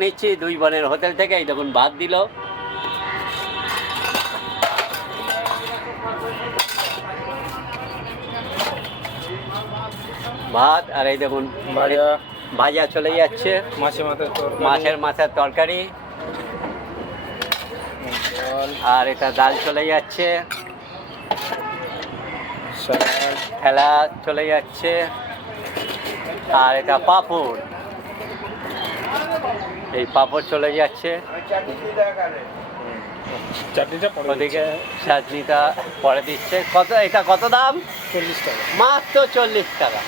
নিয়ে নিচ্ছি দুই বোনের হোটেল থেকে এই দেখুন ভাত দিল। ভাত আর এই দেখুন ভাজা। চলে যাচ্ছে। মাছে মাথার তরকারি। মাছের মাথার তরকারি। আর এটা ডাল চলে যাচ্ছে। খেলা চলে যাচ্ছে। আর এটা পাঁপড়। এই পাঁপড় চলে যাচ্ছে। ওদিকে চাটনিটা পরে দিচ্ছে। কত এটা কত দাম? চল্লিশ টাকা। মাত্র চল্লিশ টাকা।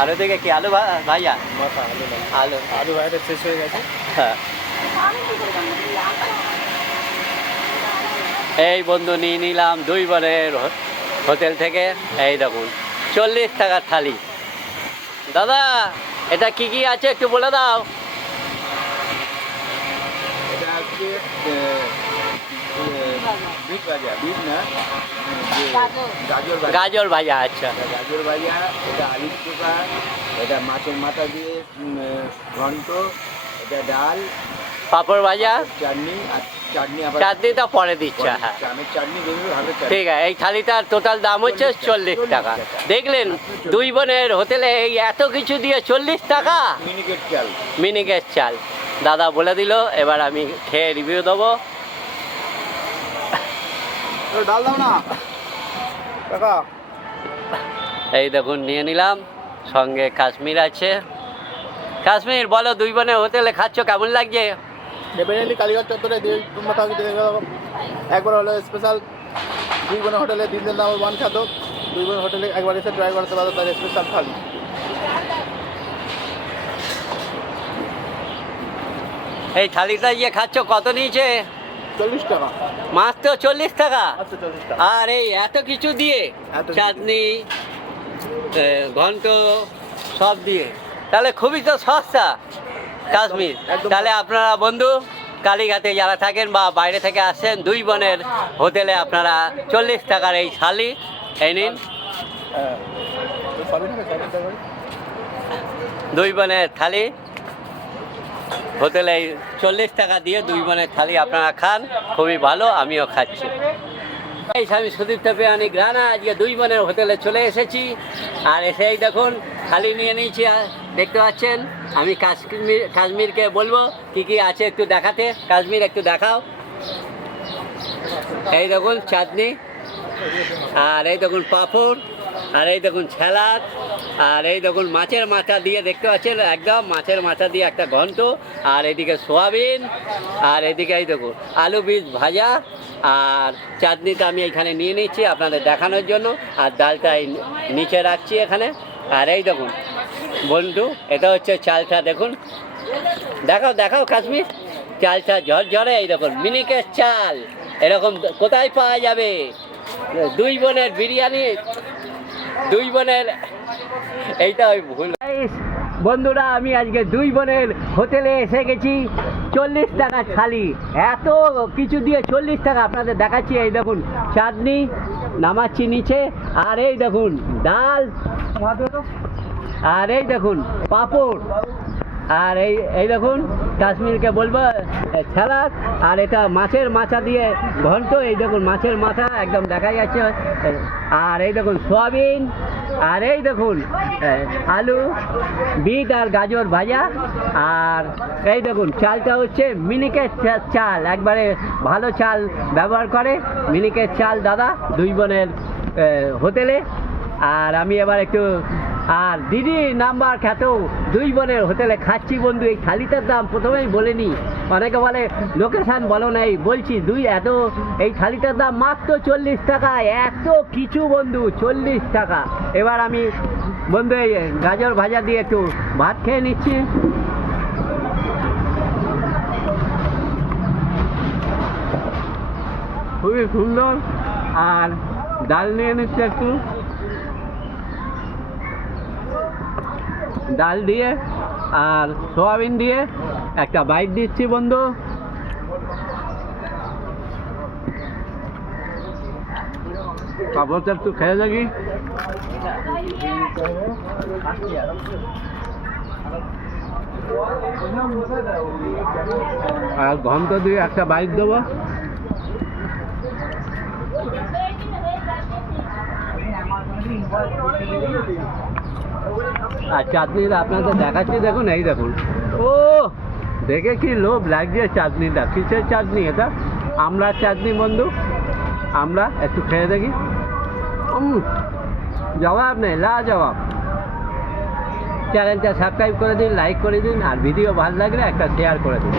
আর ওদিকে কি আলু ভা- ভাজা আলু আলু। ভাইটা শেষ হয়ে গেছে। হ্যাঁ। এই বন্ধু নিয়ে নিলাম দুই বনের হো- হোটেল থেকে। এই দেখুন চল্লিশ টাকার থালি। দাদা! এটা কি কি আছে একটু বলে দাও। এটা বিট ভাজা বিট না গাজর। ভাজা। গাজর ভাজা আচ্ছা। গাজর ভাজা এটা আলুর চোখা এটা মাছের মাথা দিয়ে ঘন্ট এটা ডাল পাঁপড় ভাজা। চাটনি আর চাটনি আবার চাটনিটা পরে দিচ্ছে হ্যাঁ। চামের চাটনি দেবে ভালো ঠিক আছে এই থালিটার টোটাল দাম হচ্ছে চল্লিশ টাকা। দেখলেন দুই বোনের হোটেলে এই এত কিছু দিয়ে চল্লিশ টাকা? মিনিকেট চাল। চাল। দাদা বলে দিল এবার আমি খেয়ে রিভিউ দেবো। ডাল দাও না। কাকা। এই দেখুন নিয়ে নিলাম। সঙ্গে কাশ্মীর আছে। কাশ্মীর বলো দুই বোনের হোটেলে খাচ্ছ কেমন লাগছে? ডেফিনেটলি কালীঘাট চত্বরে তোমরা একবার হলো স্পেশাল দুই বোনের হোটেলে দিন দিন নাম্বার ওয়ান খাদ্য দুই বোনের হোটেলে একবার এসে ট্রাই করতে পারো তার স্পেশাল থালি এই থালিটা ইয়ে খাচ্ছ কত নিয়েছে? চল্লিশ টাকা। মাত্র চল্লিশ টাকা। চল্লিশ টাকা। আর এই এত কিছু দিয়ে এত চাটনি ঘন্ট সব দিয়ে। তাহলে খুবই তো সস্তা। কাশ্মীর। তাহলে আপনারা বন্ধু কালীঘাটে যারা থাকেন বা বাইরে থেকে আসেন দুই বোনের হোটেলে আপনারা চল্লিশ টাকার এই থালি এই নিন। থাকে থাকে দুই বোনের থালি। হোটেলে চল্লিশ টাকা দিয়ে দুই বোনের থালি আপনারা খান খুবই ভালো আমিও খাচ্ছি। এই আমি সুদীপ্ত পেয়ানি গ্রানা আজকে দুই বোনের হোটেলে চলে এসেছি। আর এসেই দেখুন থালি নিয়ে নিয়েছি দেখতে পাচ্ছেন। আমি কাশ্মীর, কাশ্মীরকে বলব, কি কি আছে একটু দেখাতে। কাশ্মীর একটু দেখাও। এই দেখুন চাটনি, আর এই দেখুন পাঁপড়, আর এই দেখুন স্যালাড, আর এই দেখুন মাছের মাথা দিয়ে দেখতে পাচ্ছেন একদম মাছের মাথা দিয়ে একটা ঘন্ট, আর এদিকে সোয়াবিন, আর এদিকে এই দেখুন আলু বীজ ভাজা, আর চাটনিটা আমি এখানে নিয়ে নিচ্ছি আপনাদের দেখানোর জন্য, আর ডালটা এই নিচে রাখছি এখানে, আর এই দেখুন বন্ধু এটা হচ্ছে চালটা, দেখুন। দেখাও দেখাও কাশ্মীর। চালটা ঝরঝরে এই দেখুন, মিনিকের চাল। এরকম কোথায় পাওয়া যাবে? দুই বোনের বিরিয়ানি, দুই বোনের, এইটা ওই ভুল। বন্ধুরা, আমি আজকে দুই বোনের হোটেলে এসে গেছি, চল্লিশ টাকা থালি। এত কিছু দিয়ে চল্লিশ টাকা আপনাদের দেখাচ্ছি, এই দেখুন, চাটনি, নামাচ্ছি নিচে, আর এই দেখুন, ডাল। আর এই দেখুন, পাঁপড়। আর এই এই দেখুন, কাশ্মীরকে বলব স্যালাড আর এটা মাছের মাথা দিয়ে ঘন্ট। এই দেখুন, মাছের মাথা একদম দেখা যাচ্ছে। আর এই দেখুন, সয়াবিন। আর এই দেখুন আলু, বিট আর গাজর ভাজা। আর এই দেখুন, চালটা হচ্ছে মিনিকের চাল। একবারে ভালো চাল ব্যবহার করে মিনিকের চাল দাদা, দুই বোনের হোটেলে। আর আমি এবার একটু আর দিদি, নাম্বার খ্যাত। দুই বোনের হোটেলে খাচ্ছি বন্ধু, এই থালিটার দাম প্রথমেই বলে নি অনেকে বলে, লোকেশান বলো না এই বলছি, দুই, এত, এই থালিটার দাম মাত্র চল্লিশ টাকা এত কিছু বন্ধু, চল্লিশ টাকা। এবার আমি, বন্ধু, এই গাজর ভাজা দিয়ে একটু ভাত খেয়ে নিচ্ছি। খুবই সুন্দর। আর ডাল নিয়ে নিচ্ছে একটু। ডাল দিয়ে আর সোয়াবিন দিয়ে একটা বাইট দিচ্ছি বন্ধু। পাপড়টা একটু খেয়ে থাকি আর ঘন্ট দিয়ে একটা বাইক দেবো। আর চাটনিটা আপনাদের দেখাচ্ছি, দেখুন, এই দেখুন। ও, দেখে কি লোভ লাগছে চাটনিটা? কিসের এটা? আমলার চাটনি, বন্ধু। আমরা একটু খেয়ে দেখি। জবাব নেই লা জবাব চ্যানেলটা সাবস্ক্রাইব করে দিন লাইক করে দিন, আর ভিডিও ভালো লাগলে একটা শেয়ার করে দিন।